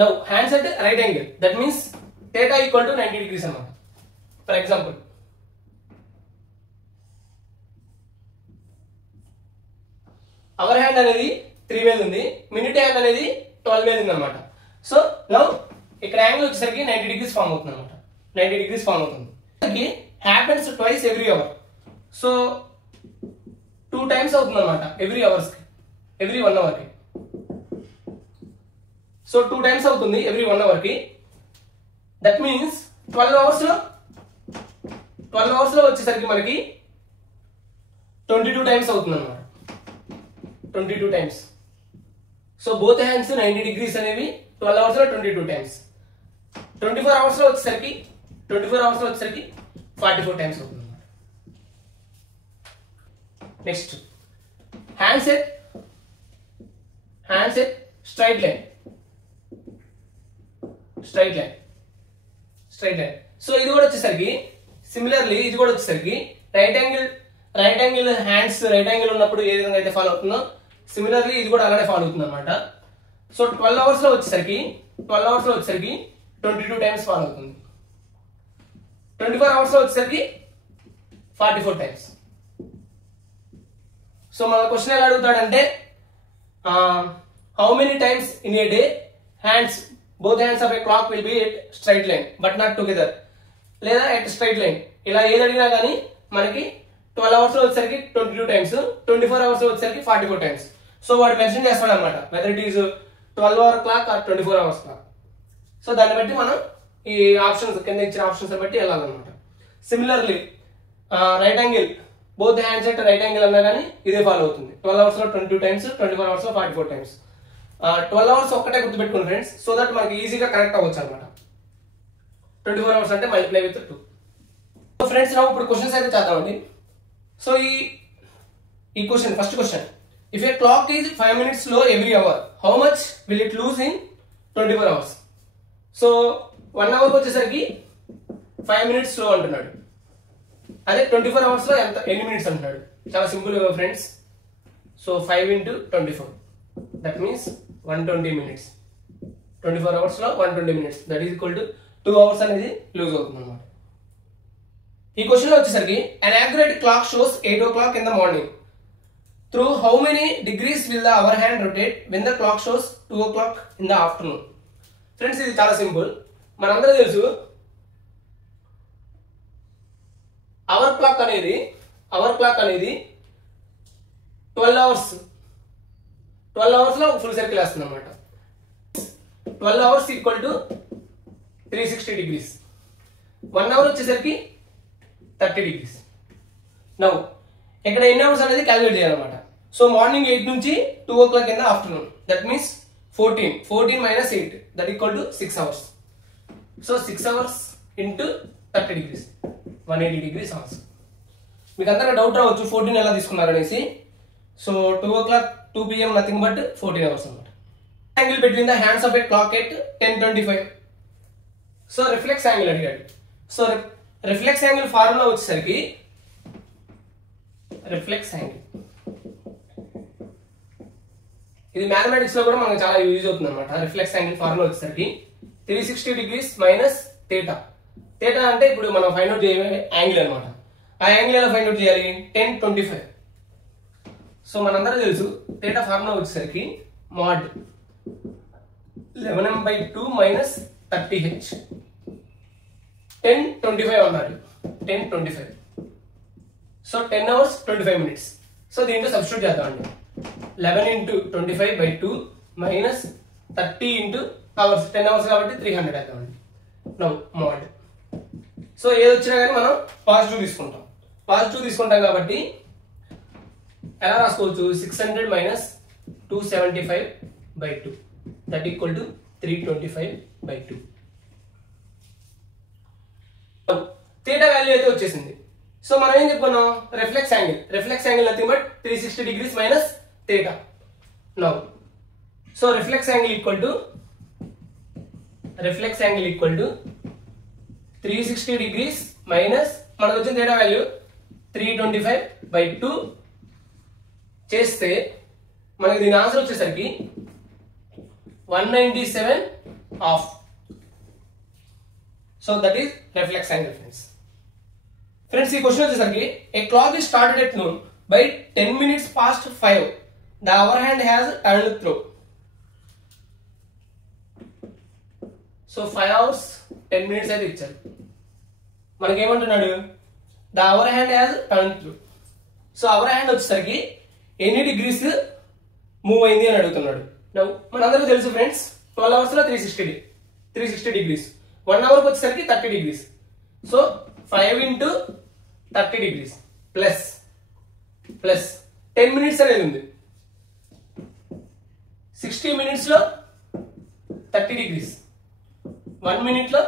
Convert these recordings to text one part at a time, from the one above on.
Now hands at right angle, that means theta equal to 90 degrees అన్నమాట. For example, hour hand అనేది 3 మీద ఉంది, minute hand అనేది 12 మీద ఉంది అనమాట. సో నౌ ఇక్కడ యాంగిల్ వచ్చేసరికి 90 degrees ఫామ్ అవుతుంది అనమాట. 90 degrees ఫామ్ అవుతుంది. Happens twice every hour. So 2 times అవుతుంది అనమాట ఎవ్రీ అవర్స్ కి, ఎవ్రీ 1 hour కి. సో 2 times అవుతుంది ఎవ్రీ 1 hour కి. దట్ మీన్స్ 12 hours లో వచ్చేసరికి మనకి 22 times అవుతుంది అనమాట. 22 times. So both hands 90 degrees అనేవి 12 hours లో 22 times. 24 hours లో వచ్చేసరికి 44 times అవుతుంది అనమాట. Next hands at straight line. So ఇది కూడా వచ్చేసరికి సిమిలర్లీ ఇది కూడా వచ్చేసరికి right angle hands right angle ఉన్నప్పుడు ఏ విధంగా అయితే ఫాలో అవుతుందో సిమిలర్లీ ఇది కూడా అలానే ఫాలో అవుతుంది అనమాట. సో 12 hours లో వచ్చేసరికి 22 times ఫాలో అవుతుంది. 24 hours లో వచ్చేసరికి 44 times. సో మన క్వశ్చన్ ఎలా అడుగుతాడంటే how many times in a day hands both hands of a clock will be at straight line but not together, లేదా at straight line. ఇలా ఏది అడిగినా కానీ మనకి 12 hours లో వచ్చేసరికి 22 times, 24 hours లో వచ్చేసరికి 44 times. సో వాడు మెన్షన్ చేస్తాడు అనమాట whether it is 12 hour clock or 24 hours clock. So దాన్ని బట్టి మనం ఈ ఆప్షన్స్ కింద ఇచ్చిన ఆప్షన్స్ బట్టి వెళ్ళాలన్నమాట. Similarly right angle both hands at right angle అన్నా కానీ ఇదే ఫాలో అవుతుంది. 12 hours లో 22 times, 24 hours లో 44 times. 12 hours ఒక్కటే గుర్తుపెట్టుకోండి ఫ్రెండ్స్, సో దట్ మనకి ఈజీగా కనెక్ట్ అవ్వచ్చు అనమాట. 24 hours అంటే మల్టిప్లై విత్ 2. సో ఫ్రెండ్స్ ఇప్పుడు క్వశ్చన్స్ అయితే చేద్దామండి. సో ఈ question first question, if a clock is 5 minutes slow every hour, how much will it lose in 24 hours? So 1 hour వచ్చేసరికి 5 minutes slow అంటున్నాడు. అదే 24 hours లో ఎన్ని మినిట్స్ అంటున్నాడు. చాలా simple friends. So 5 into 24, that means 120 minutes. 24 hours లో 120 minutes, that is equal to 2 hours అనేది loose అవుతుంది అనమాట. ఈ క్వశ్చన్ లో వచ్చేసరికి an accurate clock shows 8 o'clock in the morning. Through how many degrees will the hour hand rotate when the clock shows 2 o'clock in the afternoon? Friends ఇది చాలా simple. మనందరూ తెలుసు అవర్ క్లాక్ అనేది 12 hours లో full circle వేస్తుంది అనమాట. 12 hours equal to 360 degrees. 1 hour వచ్చేసరికి 30 degrees. Now ఇక్కడ ఎన్ని అవర్స్ అనేది క్యాలిక్యులేట్ చేయాలన్నమాట. సో మార్నింగ్ 8 నుంచి 2 o'clock in the afternoon, that means 14 minus 8, that equal to 6 hours. So 6 hours into 30 degrees, 180 degrees hours. మీకు అందరికీ డౌట్ రావచ్చు 14 ఎలా తీసుకున్నారు అనేసి. So 2 o'clock 2 PM nothing but 14 hours అనమాట. Angle between the hands of a clock at 10:25. So reflex angle అడిగాడు. So reflex angle formula వచ్చేసరికి ఇది మ్యాథమెటిక్స్ లో కూడా మనకు చాలా యూజ్ అవుతుంది అనమాట. రిఫ్లెక్స్ యాంగిల్ ఫార్ములా వచ్చేసరికి 360 degrees మైనస్ థీటా. థీటా అంటే ఇప్పుడు మనం ఫైండ్ అవుట్ చేయే యాంగిల్ అనమాట. ఆ యాంగిల్ ఎలా ఫైండ్ అవుట్ చేయాలి? 10:25. సో మనందరూ తెలుసు థీటా ఫార్ములా వచ్చేసరికి mod 11/2 మైనస్ 30h. 10:25 అన్నారు. 10:25. So 10 hours 25 minutes. సో దీంట్లో సబ్స్టిట్యూట్ చేద్దామండి. 11 into 25/2 minus 30 into hours. 10 hours కాబట్టి 300 అవుతామండి. Now mod. సో ఏది వచ్చినా కానీ మనం పాజిటివ్ తీసుకుంటాం కాబట్టి ఎలా రాసుకోవచ్చు? 600 minus 275/2, that equal to 325/2. Theta value అయితే వచ్చేసింది. సో మనం ఏం చెప్పుకున్నాం? Reflex angle nothing but 360 degrees minus theta. Now so reflex angle equal to 360 degrees minus మనకు వచ్చిన థీటా వాల్యూ 325/2 చేస్తే మనకి దీని ఆన్సర్ వచ్చేసరికి 197 off. So that is reflex angle, friends. Friends, ఈ క్వశ్చన్ వచ్చేసరికి a clock is started at noon by 10 minutes past 5. The hour hand has turned through. So 5 hours 10 minutes అయితే ఇచ్చారు. మనకి ఏమంటున్నాడు? The hour hand has turned through. So hour hand వచ్చేసరికి ఎన్ని degrees move అయింది అని అడుగుతున్నాడు. మనందరికీ తెలుసు ఫ్రెండ్స్, 12 అవర్స్ లో 360 డిగ్రీస్, 1 అవర్ వచ్చేసరికి 30 degrees. So 5 into 30 degrees plus 10 minutes అనేది ఉంది. 60 మినిట్స్ లో 30 డిగ్రీస్, 1 మినిట్ లో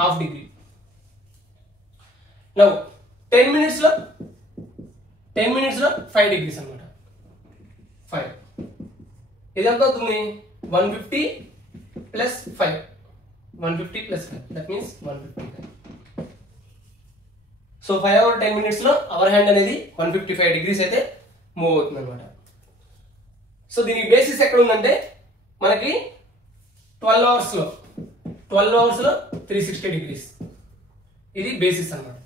హాఫ్ డిగ్రీ. 10 మినిట్స్ లో 5 డిగ్రీస్ అనమాట. 5 ఇది ఎంత అవుతుంది? 150 plus 5, 150 plus 5, that means 155. So 5 hour 10 minutes లో అవర్ హ్యాండ్ అనేది 155 డిగ్రీస్ అయితే మూవ్ అవుతుంది అనమాట. సో దీనికి బేసిస్ ఎక్కడ ఉందంటే మనకి 12 అవర్స్ లో 360 డిగ్రీస్, ఇది బేసిస్ అనమాట.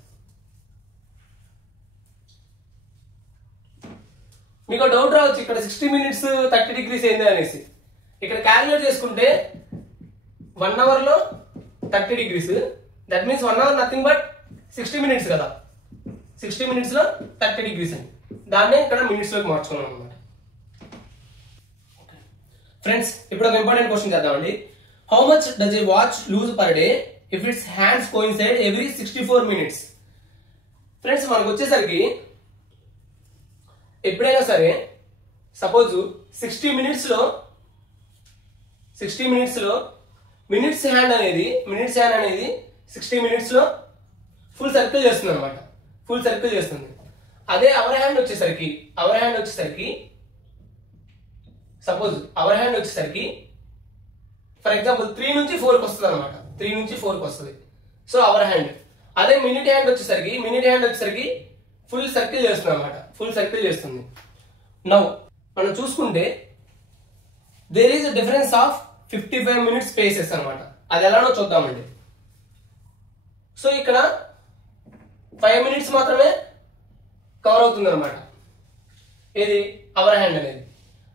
మీకు డౌట్ రావచ్చు, ఇక్కడ 60 మినిట్స్ 30 డిగ్రీస్ ఏంది అనేసి. ఇక్కడ క్యాలిక్యులేట్ చేసుకుంటే 1 అవర్ లో 30 degrees, that means 1 hour nothing but 60 minutes కదా. 60 మినిట్స్ లో 30 డిగ్రీస్ అని దాన్నే ఇక్కడ మినిట్స్ లోకి మార్చుకున్నాం అనమాట. ఫ్రెండ్స్, ఇప్పుడు ఒక ఇంపార్టెంట్ క్వశ్చన్ చేద్దామండి. How much does a watch lose per day if its hands coincide every 64 minutes? Friends, మనకు వచ్చేసరికి ఎప్పుడైనా సరే సపోజ్ 60 మినిట్స్ లో మినిట్స్ హ్యాండ్ అనేది 60 మినిట్స్ లో ఫుల్ సర్కిల్ చేస్తుంది అనమాట. అదే అవర్ హ్యాండ్ వచ్చేసరికి సపోజ్ అవర్ హ్యాండ్ వచ్చేసరికి ఫర్ ఎగ్జాంపుల్ 3 నుంచి 4కి వస్తుంది అనమాట. 3 నుంచి 4కి వస్తుంది. So hour hand. అదే మినిట్ హ్యాండ్ వచ్చేసరికి ఫుల్ సర్కిల్ చేస్తుంది అనమాట. నౌ మనం చూసుకుంటే there is difference of 55 minutes spaces అనమాట. అది ఎలానో చూద్దామండి. సో ఇక్కడ 5 మినిట్స్ మాత్రమే కవర్ అవుతుంది అనమాట, ఏది అవర్ హ్యాండ్ అనేది.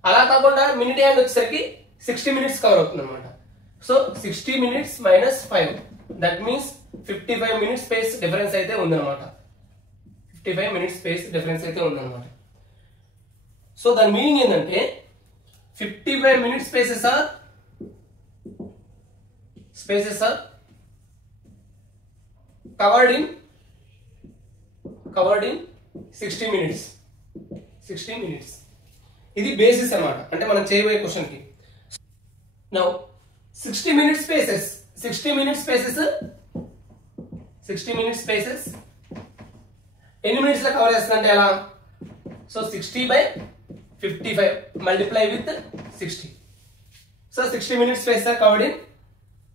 అలా కాకుండా మినిట్ హ్యాండ్ వచ్చేసరికి 60 మినిట్స్ కవర్ అవుతుంది అనమాట. So 60 minutes minus 5, that means 55 minutes space difference అయితే ఉందన్నమాట. 55 మినిట్స్ స్పేస్ డిఫరెన్స్ అయితే ఉందన్నమాట. సో దాని మీనింగ్ ఏంటంటే 55 minutes spaces are covered in 60 minutes. ఇది బేసిస్ అన్నమాట, అంటే మనం చేయబోయే క్వశ్చన్ కి. నౌ 60 మినిట్స్ స్పేసెస్ ఎన్ని మినిట్స్ లో కవర్ చేస్తుందంటే ఎలా? So 60/55 multiply with 60. So 60 minutes space are covered in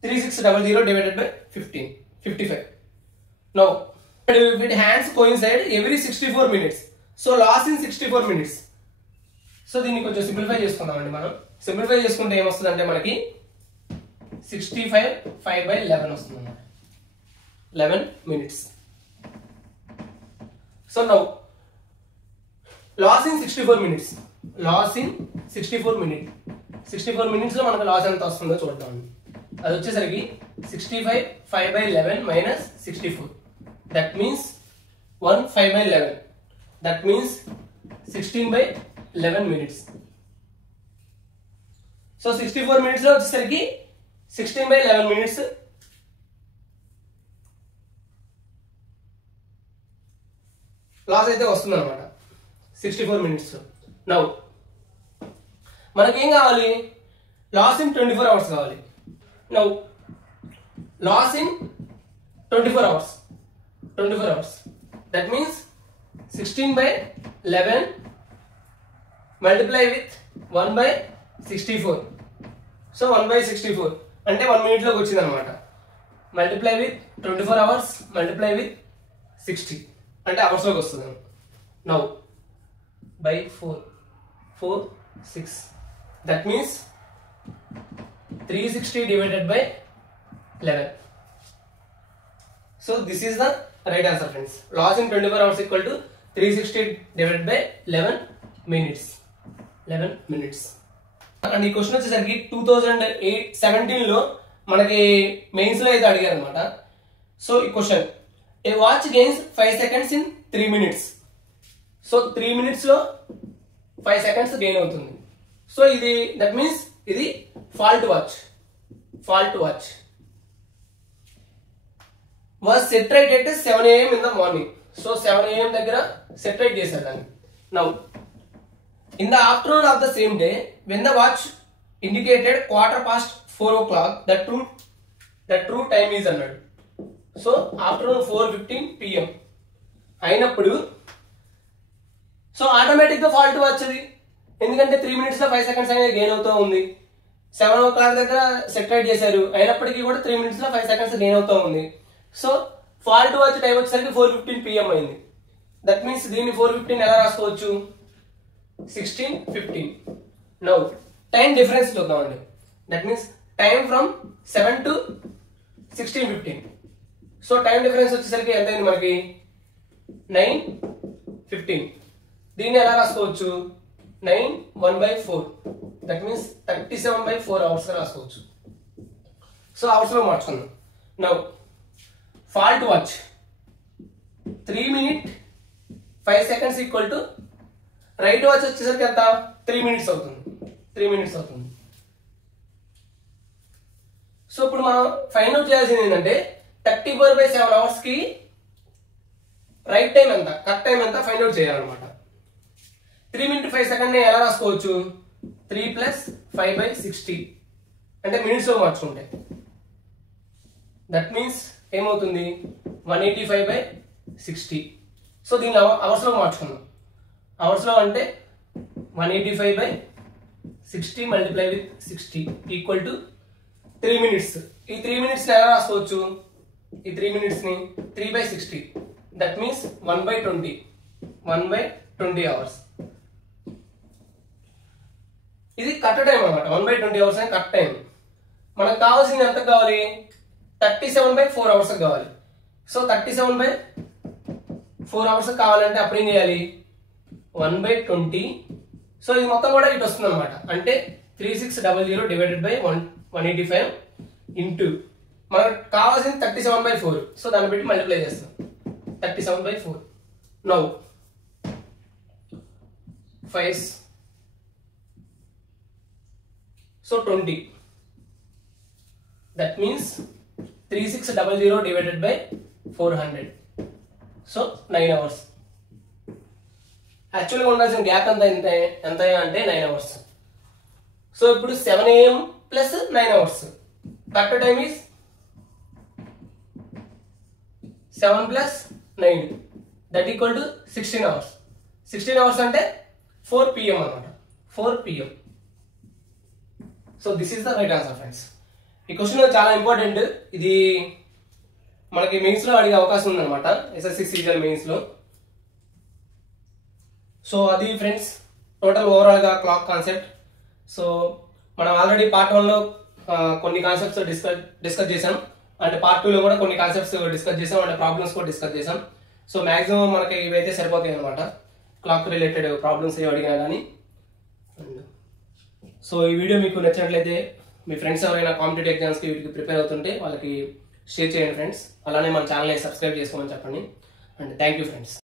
3600 divided by 55. Now if it hands coincide every 64 minutes, so loss in 64 minutes. So దీన్ని కొంచెం సింప్లిఫై చేసుకుందామండి. మనం సింప్లిఫై చేసుకుంటే ఏమొస్తుందంటే మనకి 65 5/11 వస్తుంది అన్నమాట. 11 minutes. So now loss in 64 minutes. 64 minutes లో మనకు లాస్ ఎంత వస్తుందో చూద్దాం. అది వచ్చేసరికి 65 5/11 minus 64. That means 1 5/11. That means 16/11 minutes. So 64 minutes లో వచ్చేసరికి 16/11 minutes లాస్ అయితే వస్తుంది అనమాట 64 minutes లో. నౌ మనకేం కావాలి? లాస్ ఇన్ 24 hours కావాలి. Now loss in 24 hours. That means 16/11 multiply with 1/64. So 1/64 అంటే 1 minute లోకి వచ్చింది అనమాట. Multiply with 24 hours multiply with 60 అంటే అవర్స్ లోకి వస్తుంది. Now by 4 6. That means 360 divided by 11. So this is the right answer, friends. Loss in 24 hours equal to 360 divided by 11 minutes. 11 minutes. And ఈ question వచ్చేసరికి 2017 లో మనకి మెయిన్స్ లో అయితే అడిగారు అనమాట. సో ఈ question, A watch gains 5 seconds in 3 minutes. So 3 minutes లో 5 seconds గెయిన్ అవుతుంది. సో ఇది దట్ మీన్స్ ఇది fault watch. was set right at 7 AM in the morning. So 7 AM దగ్గర set right చేశారు దాన్ని. Now in the afternoon of the same day, when the watch indicated 4:15 o'clock, the true time is అన్నాడు. So afternoon 4:15 PM అయినప్పుడు so automatic గా fault వచ్చేది, ఎందుకంటే 3 minutes లో 5 seconds అనేది గెయిన్ అవుతూ ఉంది. 7 o'clock దగ్గర సెట్ రైట్ చేశారు, అయినప్పటికీ కూడా 3 minutes లో 5 seconds గెయిన్ అవుతూ ఉంది. సో ఫాల్ట్ వచ్చే టైం వచ్చేసరికి 4:15 PM అయింది. దట్ మీన్స్ దీన్ని 4:15 ఎలా రాసుకోవచ్చు, 16:15. నౌ టైం డిఫరెన్స్ చూద్దామండి. That means time from 7 to 16:15. So time difference వచ్చేసరికి ఎంత అయింది మనకి, 9:15. దీన్ని ఎలా రాసుకోవచ్చు, 9 1/4. దట్ మీన్స్ 37/4 hours రాసుకోవచ్చు. సో అవర్స్ లో మార్చుకుందాం. Now fault watch 3 minutes 5 seconds equal to right watch వచ్చేసరికి ఎంత 3 minutes అవుతుంది. 3 minutes అవుతుంది. సో ఇప్పుడు మనం ఫైండ్ అవుట్ చేయాల్సింది ఏంటంటే 34/7 hours కి రైట్ టైం ఎంత, కరెక్ట్ టైం ఎంత ఫైండ్ అవుట్ చేయాలన్నమాట. 3 minutes 5 seconds ని ఎలా రాసుకోవచ్చు, 3 + 5/60 అంటే మినిట్స్ లో మార్చుకుంటే. దట్ మీన్స్ ఏమవుతుంది, 185/60. సో దీన్ని అవర్స్ లో మార్చుకుందాం. అవర్స్ లో అంటే 185/60 multiply with 60 equal to 3 minutes. ఈ 3 minutes ఎలా రాసుకోవచ్చు, ఈ 3 minutes ని 3/60. That means 1/20 hours. ఇది కరెక్ట్ టైం అనమాట. 1/20 hours అనేది కరెక్ట్ టైం. మనకు కావాల్సింది ఎంత కావాలి, 37/4 hours కావాలి. సో 37/4 hours కావాలంటే అప్పుడు ఏం చేయాలి, 1/20. సో ఇది మొత్తం కూడా ఇటు వస్తుంది అనమాట. అంటే 3600 డివైడెడ్ బై 185 ఇంటూ మనకు కావాల్సింది 37/4. సో దాన్ని బట్టి మల్టిప్లై చేస్తాం. 37/4. Now 5 so 20. That means 3600 divided by 400. So 9 hours. యాక్చువల్గా ఉండాల్సిన గ్యాప్ ఎంత అంటే 9 hours. సో ఇప్పుడు 7 AM plus 9 hours. Correct time is 7 + 9 that equal to 16 hours. 16 hours అంటే 4 PM అనమాట. 4 PM. So this is the right answer friends. ఈ question చాలా important. ఇది మనకి మెయిన్స్ లో అడిగే అవకాశం ఉందన్నమాట, SSC CGL మెయిన్స్ లో. సో అది ఫ్రెండ్స్ టోటల్ ఓవరాల్ గా క్లాక్ కాన్సెప్ట్. సో మనం ఆల్రెడీ పార్ట్ 1 లో కొన్ని కాన్సెప్ట్స్ డిస్కస్ చేసాం, అండ్ పార్ట్ 2 లో కూడా కొన్ని కాన్సెప్ట్స్ డిస్కస్ చేసాం, అండ్ ప్రాబ్లమ్స్ కూడా డిస్కస్ చేసాం. సో మాక్సిమం మనకి ఇవైతే సరిపోతాయి అనమాట, క్లాక్ రిలేటెడ్ ప్రాబ్లమ్స్ ఏవి అడిగినా కానీ. సో ఈ వీడియో మీకు నచ్చినట్లయితే మీ ఫ్రెండ్స్ ఎవరైనా కాంపిటేటివ్ ఎగ్జామ్స్కి వీటికి ప్రిపేర్ అవుతుంటే వాళ్ళకి షేర్ చేయండి ఫ్రెండ్స్. అలానే మన ఛానల్ని సబ్స్క్రైబ్ చేసుకోమని చెప్పండి. And thank you friends.